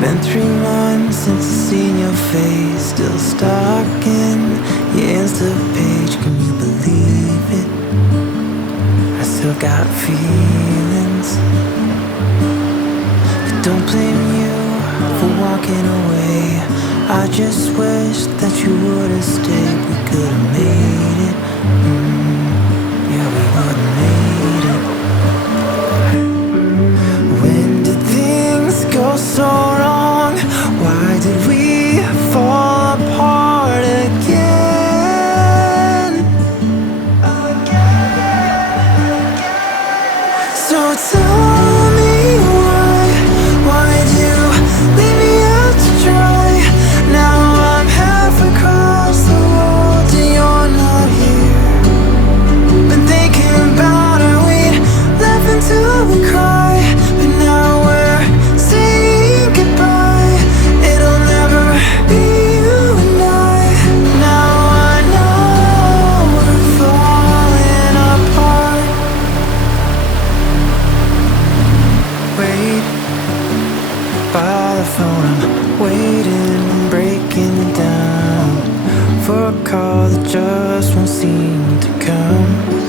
Been 3 months since I seen your face. Still stuck in your Insta page. Can you believe it? I still got feelings. I don't blame you for walking away. I just wish that you would've stayed. We could've made it. Yeah, we would've made it. When did things go so wrong? Why did we fall apart again? So tell me why'd you leave me out to dry? Now I'm half across the world and you're not here. Been thinking about how we'd laugh until we cry, but now we're saying goodbye. It'll never be you and I. Now I know we're falling apart. Wait by the phone, I'm waiting, breaking down for a call that just won't seem to come.